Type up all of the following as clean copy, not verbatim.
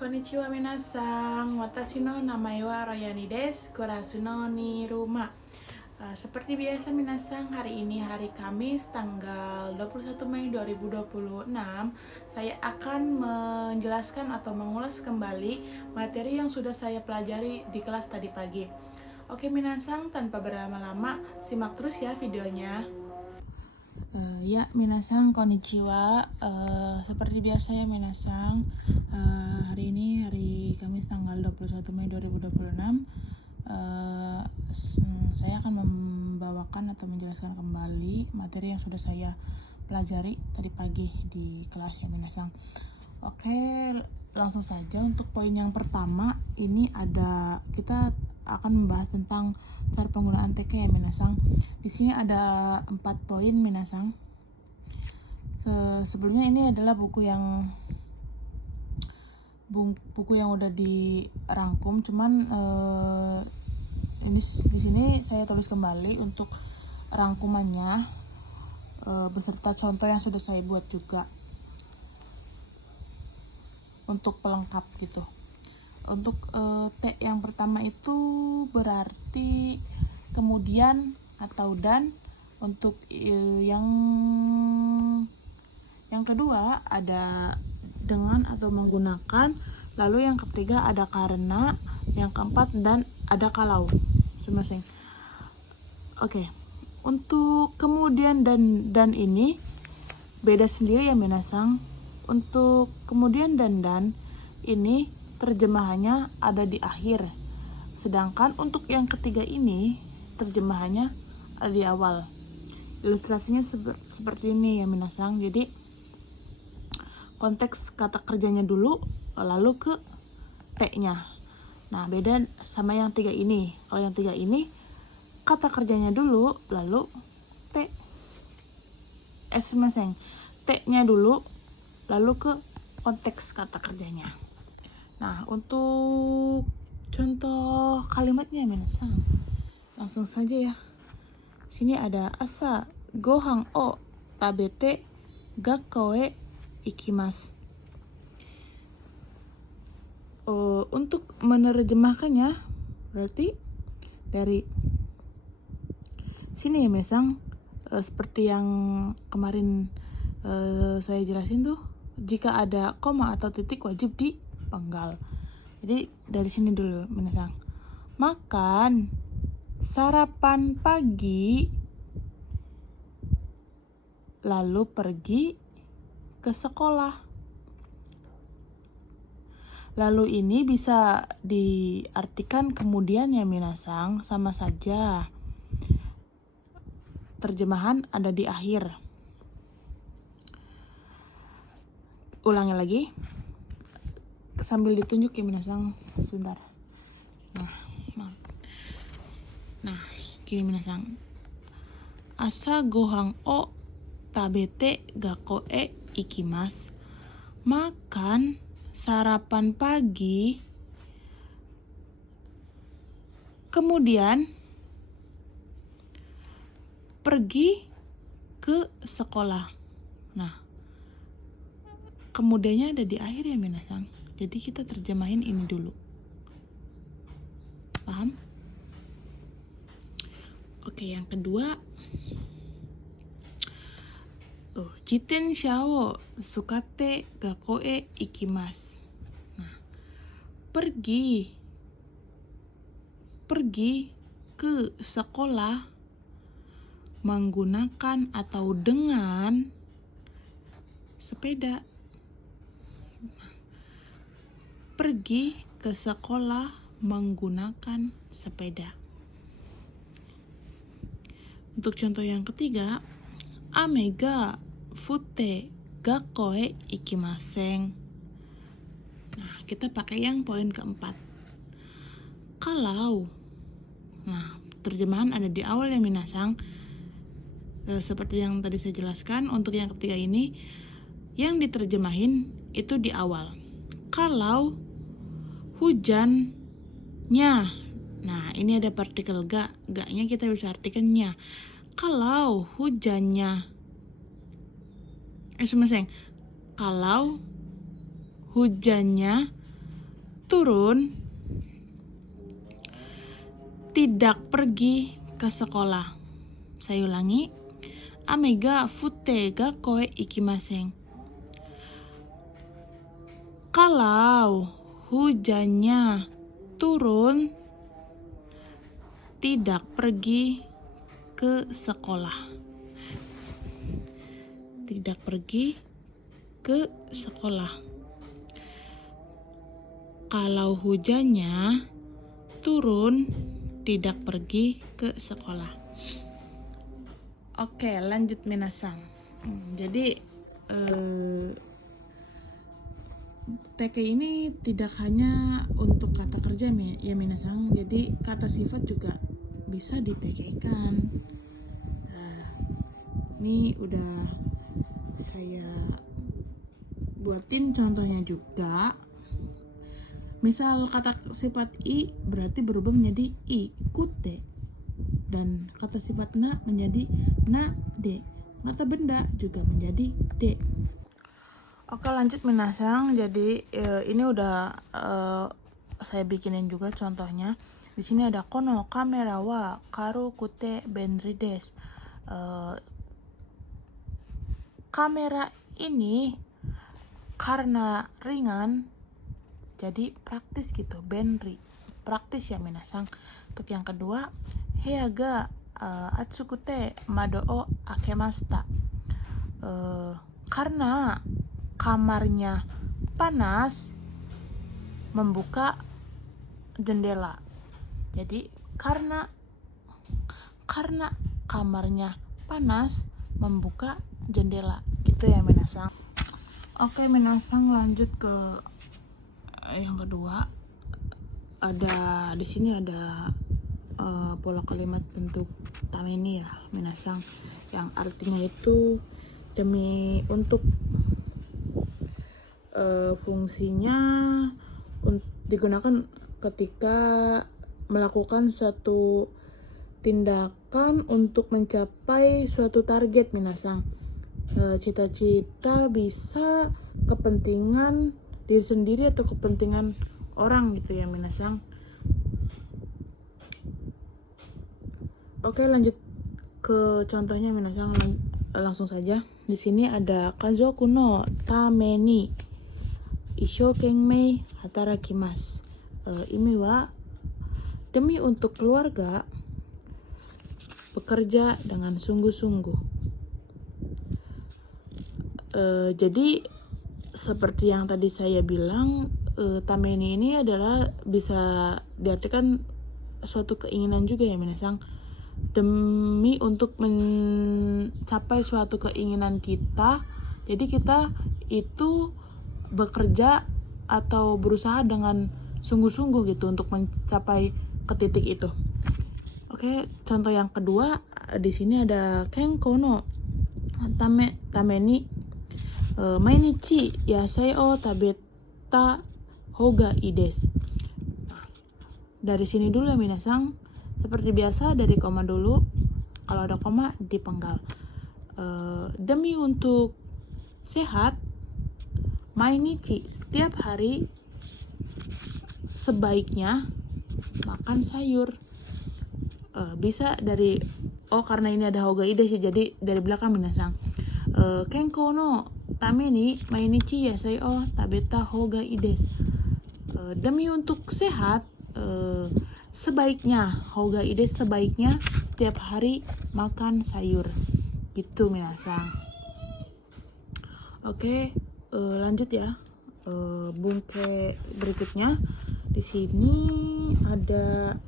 Konnichiwa minasan, watashi no namae wa Royani desu, kurasu no ni rumah. Seperti biasa minasan, hari ini hari Kamis tanggal 21 Mei 2026 saya akan menjelaskan atau mengulas kembali materi yang sudah saya pelajari di kelas tadi pagi. Oke minasan, tanpa berlama-lama simak terus ya videonya. Ya minasan konnichiwa. Seperti biasa ya minasan, hari ini hari Kamis tanggal 21 Mei 2026 saya akan membawakan atau menjelaskan kembali materi yang sudah saya pelajari tadi pagi di kelas ya minasan. Oke, langsung saja untuk poin yang pertama. Ini ada, kita akan membahas tentang cara penggunaan TK ya minasan. Di sini ada 4 poin minasan. Sebelumnya ini adalah buku yang udah dirangkum, cuman ini di sini saya tulis kembali untuk rangkumannya beserta contoh yang sudah saya buat juga untuk pelengkap gitu. Untuk T yang pertama itu berarti kemudian atau dan. Untuk yang kedua ada dengan atau menggunakan. Lalu yang ketiga ada karena. Yang keempat dan ada kalau. Masing-masing. Oke. Untuk kemudian dan ini beda sendiri ya minasang. Untuk kemudian dan ini terjemahannya ada di akhir. Sedangkan untuk yang ketiga ini terjemahannya ada di awal. Ilustrasinya seperti ini ya minasang. Jadi konteks kata kerjanya dulu, lalu ke T-nya. Nah, beda sama yang tiga ini. Kalau yang tiga ini kata kerjanya dulu, lalu T. Masing-masing. T-nya dulu, lalu ke konteks kata kerjanya. Nah, untuk contoh kalimatnya minasang, langsung saja ya. Sini ada asa gohan o tabete gakko e ikimasu. Untuk menerjemahkannya berarti dari sini ya minasang, seperti yang kemarin saya jelasin tuh, jika ada koma atau titik wajib dipenggal. Jadi dari sini dulu minasang. Makan sarapan pagi lalu pergi ke sekolah. Lalu ini bisa diartikan kemudian ya minasang, sama saja. Terjemahan ada di akhir. Ulangi lagi. Sambil ditunjuk ya minasang, sebentar. Nah, gini minasang. Asa gohan o tabete gakko e ikimasu. Makan sarapan pagi, kemudian pergi ke sekolah. Nah, kemudiannya ada di akhir ya minasang. Jadi kita terjemahin ini dulu. Paham? Oke, yang kedua, jitensha wo sukatte gakko e ikimasu. Nah, pergi ke sekolah menggunakan atau dengan sepeda. Pergi ke sekolah menggunakan sepeda. Untuk contoh yang ketiga, ame ga futte gakko e ikimasen. Nah, kita pakai yang poin keempat. Kalau, nah, terjemahan ada di awal ya minasang. Seperti yang tadi saya jelaskan, untuk yang ketiga ini yang diterjemahin itu di awal. Kalau hujannya, nah ini ada partikel ga-nya kita bisa artikannya. Kalau hujannya, kalau hujannya turun, tidak pergi ke sekolah. Saya ulangi. Ame ga futte gakkoe ikimasen. Kalau hujannya turun, tidak pergi ke sekolah. Tidak pergi ke sekolah. Kalau hujannya turun, tidak pergi ke sekolah. Oke, lanjut minasang. Jadi TK ini tidak hanya untuk kata kerja ya minasang. Jadi kata sifat juga bisa di-TK-kan. Ini udah saya buatin contohnya juga. Misal kata sifat i berarti berubah menjadi ikute, dan kata sifat na menjadi na de. Kata benda juga menjadi de. Oke, lanjut minasang. Jadi ini udah saya bikinin juga contohnya. Di sini ada kono kamera wa karu kute benri des. Kamera ini karena ringan jadi praktis gitu, benri. Praktis ya minasang. Untuk yang kedua, heya ga atsukute mado o akemashita. Karena kamarnya panas, membuka jendela. Jadi karena kamarnya panas, membuka jendela. Gitu ya minasang. Oke minasang, lanjut ke yang kedua. Ada di sini ada pola kalimat bentuk tameni ya minasang, yang artinya itu demi untuk. Fungsinya digunakan ketika melakukan suatu tindakan untuk mencapai suatu target minasang. Cita-cita bisa kepentingan diri sendiri atau kepentingan orang gitu ya minasang. Oke, lanjut ke contohnya minasang, langsung saja. Di sini ada kazoku no tameni ishokenmei hatarakimasu. Ini wa demi untuk keluarga bekerja dengan sungguh-sungguh. Jadi seperti yang tadi saya bilang, tameni ini adalah bisa diartikan suatu keinginan juga ya minasang. Demi untuk mencapai suatu keinginan kita, jadi kita itu bekerja atau berusaha dengan sungguh-sungguh gitu untuk mencapai ke titik itu. Oke, contoh yang kedua, di sini ada kenko no tameni mainichi yasai o tabeta hoga ii desu. Dari sini dulu ya minasang. Seperti biasa dari koma dulu. Kalau ada koma dipenggal. Demi untuk sehat, mainichi setiap hari sebaiknya makan sayur. Bisa dari karena ini ada hoga ide sih, jadi dari belakang minasang. Kenko no tameni mainichi yasai o tabeta hoga ide. Demi untuk sehat, sebaiknya hoga ide, sebaiknya setiap hari makan sayur. Gitu minasang. Oke, lanjut ya. Bungke berikutnya. Di sini ada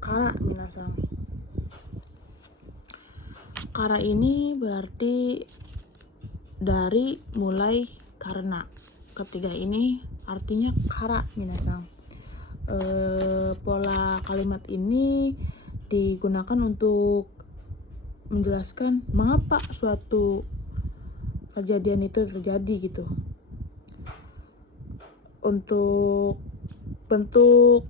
kara minasang. Kara ini berarti dari, mulai, karena. Ketiga ini artinya kara minasang. Pola kalimat ini digunakan untuk menjelaskan mengapa suatu kejadian itu terjadi gitu. Untuk bentuk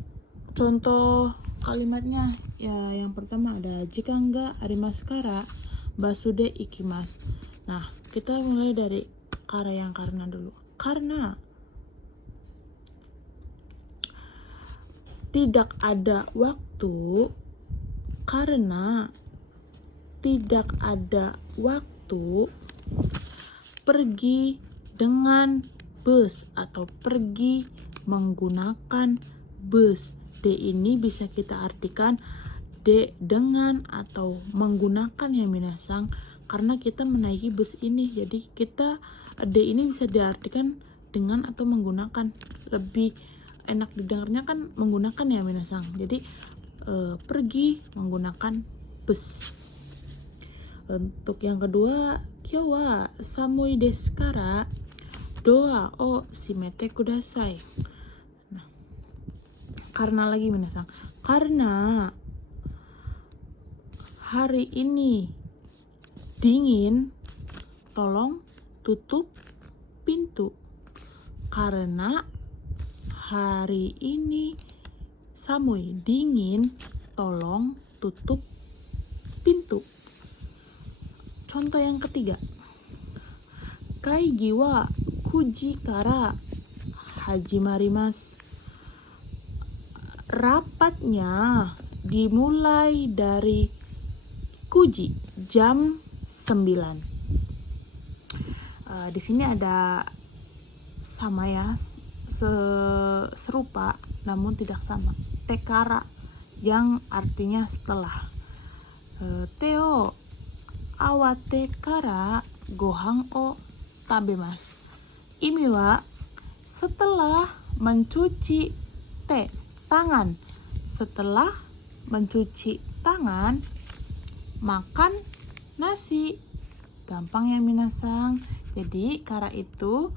contoh kalimatnya ya, yang pertama ada jika enggak arimasu kara basude ikimasu. Nah, kita mulai dari kara yang karena dulu. Karena tidak ada waktu karena tidak ada waktu pergi dengan bus atau pergi menggunakan bus. D ini bisa kita artikan D dengan atau menggunakan ya minasang, karena kita menaiki bus ini. Jadi kita D ini bisa diartikan dengan atau menggunakan. Lebih enak didengarnya kan menggunakan ya minasang. Jadi pergi menggunakan bus. Untuk yang kedua, kyo wa samui desu kara doa o shimete kudasai. Nah, karena lagi minasang, karena hari ini dingin, tolong tutup pintu. Karena hari ini samui dingin, tolong tutup pintu. Contoh yang ketiga, kaigi wa 9 kara hajimarimasu. Rapatnya dimulai dari kuji jam 9. Di sini ada sama ya, serupa namun tidak sama. Tekara yang artinya setelah. Teo awate kara gohan o tabemasu. Imi wa setelah mencuci tangan. Setelah mencuci tangan, makan nasi. Gampang ya minasang. Jadi kara itu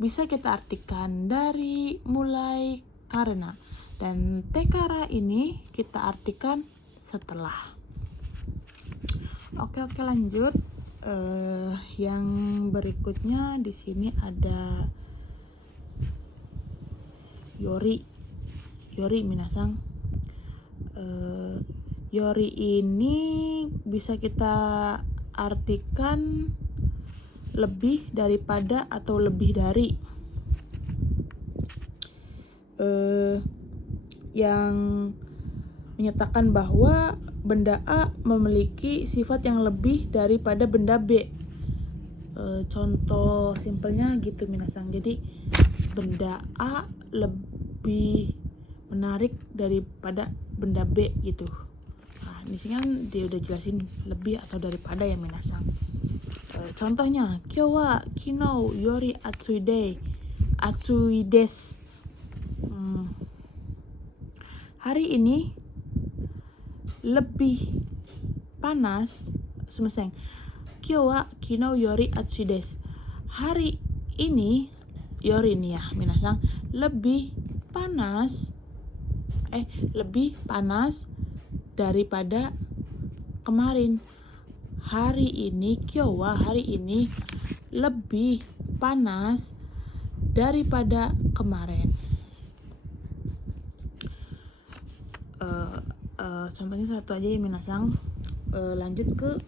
bisa kita artikan dari, mulai, karena. Dan tekara ini kita artikan setelah. Oke, lanjut. Yang berikutnya di sini ada yori minasang. Yori ini bisa kita artikan lebih daripada atau lebih dari. Yang menyatakan bahwa benda A memiliki sifat yang lebih daripada benda B. Contoh simpelnya gitu minasang. Jadi benda A lebih menarik daripada benda B gitu. Nah, di sini kan dia udah jelasin lebih atau daripada ya minasang. Contohnya, kyo wa kino yori atsui desu. Hari ini lebih panas. Sumaseng. Kyo wa kino yori atsui desu. Hari ini, yori ini ya minasang, lebih panas daripada kemarin. Hari ini, kyo wa hari ini lebih panas daripada kemarin. Contohnya satu aja ya minasang. Lanjut ke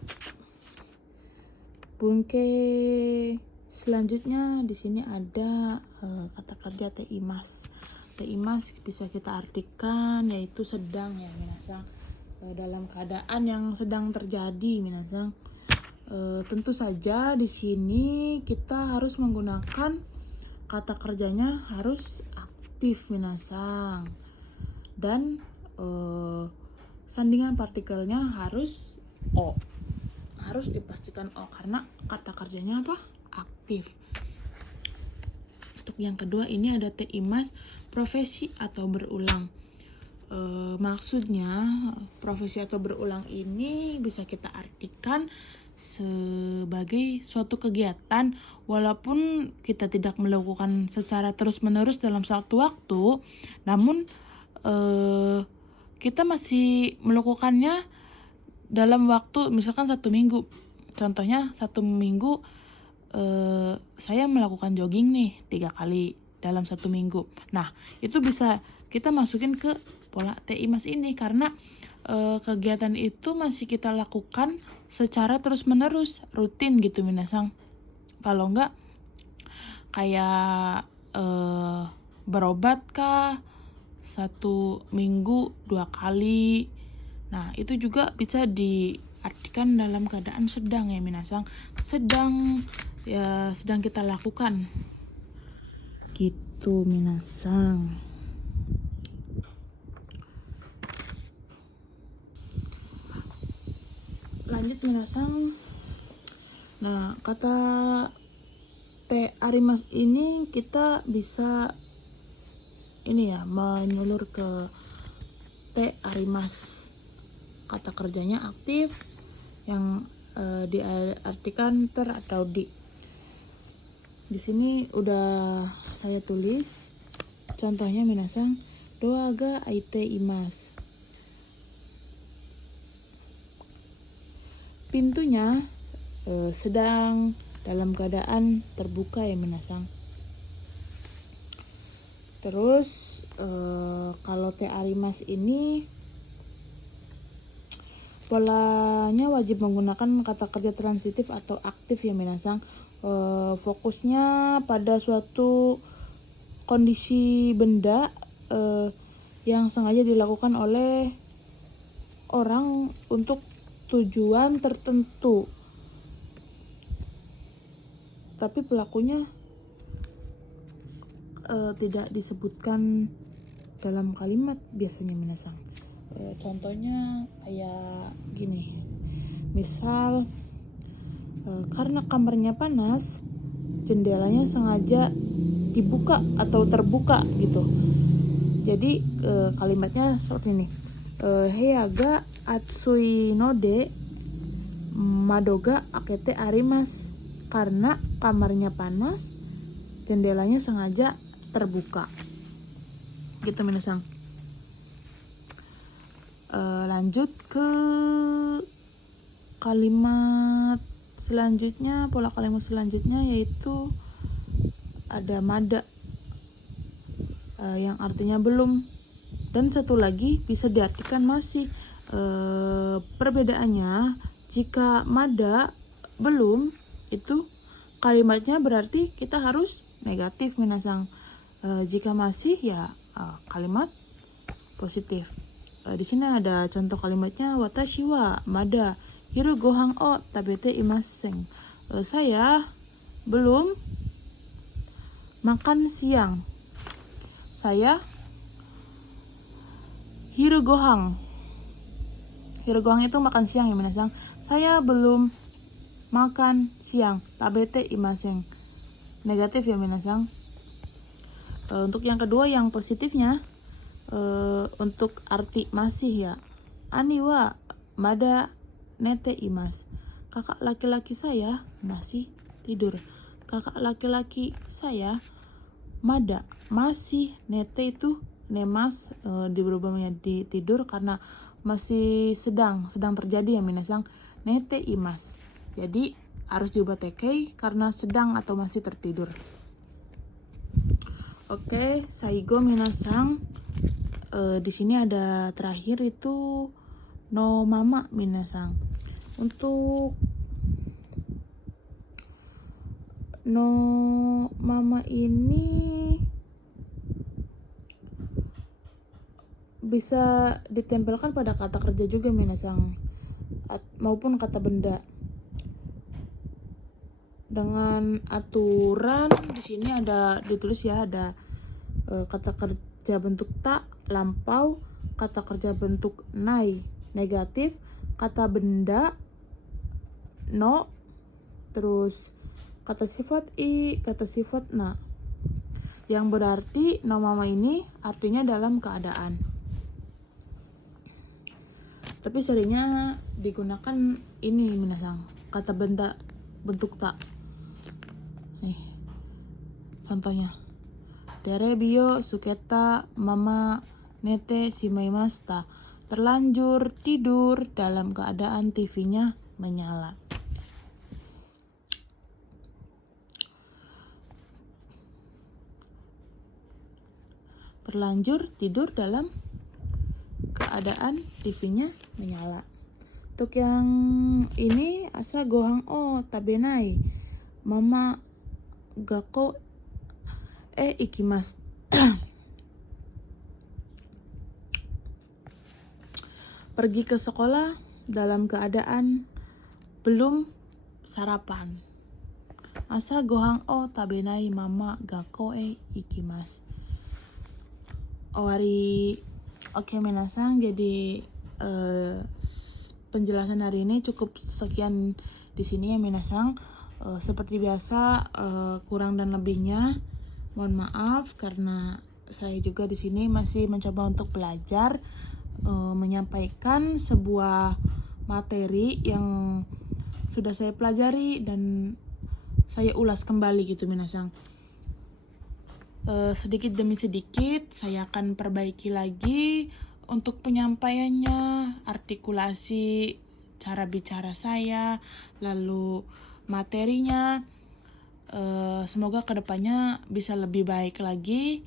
bunke selanjutnya. Di sini ada kata kerja teimas. Teimas bisa kita artikan yaitu sedang ya minasang. Dalam keadaan yang sedang terjadi minasang. Tentu saja di sini kita harus menggunakan kata kerjanya harus aktif minasang. Dan sandingan partikelnya harus o. Harus dipastikan o karena kata kerjanya apa? Aktif. Untuk yang kedua ini ada teimas profesi atau berulang. Maksudnya profesi atau berulang ini bisa kita artikan sebagai suatu kegiatan walaupun kita tidak melakukan secara terus-menerus dalam suatu waktu, namun kita masih melakukannya dalam waktu misalkan 1 minggu. Contohnya 1 minggu saya melakukan jogging nih 3 kali dalam 1 minggu. Nah, itu bisa kita masukin ke pola teimas ini karena kegiatan itu masih kita lakukan secara terus-menerus, rutin gitu minasang. Kalau enggak kayak berobat kah, 1 minggu 2 kali. Nah, itu juga bisa diartikan dalam keadaan sedang ya minasang. Sedang kita lakukan. Gitu minasang. Lanjut minasang. Nah, kata te arimas ini kita bisa menyulur ke te arimas. Kata kerjanya aktif yang diartikan ter atau di. Di sini udah saya tulis contohnya minasang, doa ga aite imas. Pintunya sedang dalam keadaan terbuka ya minasang. Terus kalau te arimas ini polanya wajib menggunakan kata kerja transitif atau aktif ya minasang. Fokusnya pada suatu kondisi benda yang sengaja dilakukan oleh orang untuk tujuan tertentu, tapi pelakunya tidak disebutkan dalam kalimat biasanya minasang. Contohnya kayak gini, misal karena kamarnya panas, jendelanya sengaja dibuka atau terbuka gitu. Jadi kalimatnya seperti ini, heaga atsui node madoga akete arimas. Karena kamarnya panas, jendelanya sengaja terbuka. Gitu minasang. Lanjut ke kalimat selanjutnya, pola kalimat selanjutnya yaitu ada mada yang artinya belum, dan satu lagi bisa diartikan masih. Perbedaannya, jika mada belum itu kalimatnya berarti kita harus negatif minasang. Jika masih ya kalimat positif. Di sini ada contoh kalimatnya, watashi wa mada hiru gohan o tabete imasen. Saya belum makan siang. Saya hiru gohan. Hiru gohan itu makan siang ya minasang. Saya belum makan siang. Tabete imasen. Negatif ya minasang. Untuk yang kedua yang positifnya, untuk arti masih ya, ani wa mada nete imas. Kakak laki-laki saya masih tidur. Kakak laki-laki saya mada masih, nete itu nemas, diberubah menjadi tidur karena masih sedang terjadi ya minasang. Nete imas. Jadi harus diubah tekei karena sedang atau masih tertidur. Oke, saigo minasang. Di sini ada terakhir itu no mama minasang. Untuk no mama ini bisa ditempelkan pada kata kerja juga minasang, maupun kata benda. Dengan aturan di sini ada ditulis ya, ada kata kerja bentuk tak lampau, kata kerja bentuk nai negatif, kata benda no, terus kata sifat i, kata sifat na, yang berarti no mama ini artinya dalam keadaan, tapi seringnya digunakan ini minasang, kata benda bentuk tak. Nih contohnya, terebio suketa mama nete shimaimashita. Terlanjur tidur dalam keadaan TV-nya menyala. Terlanjur tidur dalam keadaan TV-nya menyala. Untuk yang ini asa gohang o tabenai mama gakko ikimasu. pergi ke sekolah dalam keadaan belum sarapan. Asa gohang o tabenai mama gakko ikimasu. Oke minasang, jadi penjelasan hari ini cukup sekian di sini ya minasang. Seperti biasa kurang dan lebihnya mohon maaf karena saya juga di sini masih mencoba untuk belajar menyampaikan sebuah materi yang sudah saya pelajari dan saya ulas kembali gitu minasang. Sedikit demi sedikit saya akan perbaiki lagi untuk penyampaiannya, artikulasi, cara bicara saya, lalu materinya. Semoga kedepannya bisa lebih baik lagi,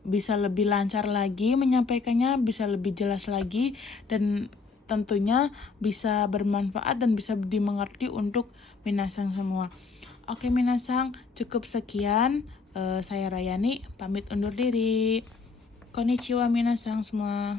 bisa lebih lancar lagi menyampaikannya, bisa lebih jelas lagi, dan tentunya bisa bermanfaat dan bisa dimengerti untuk minasang semua. Oke minasang, cukup sekian. Saya Rayani, pamit undur diri. Konnichiwa minasang semua.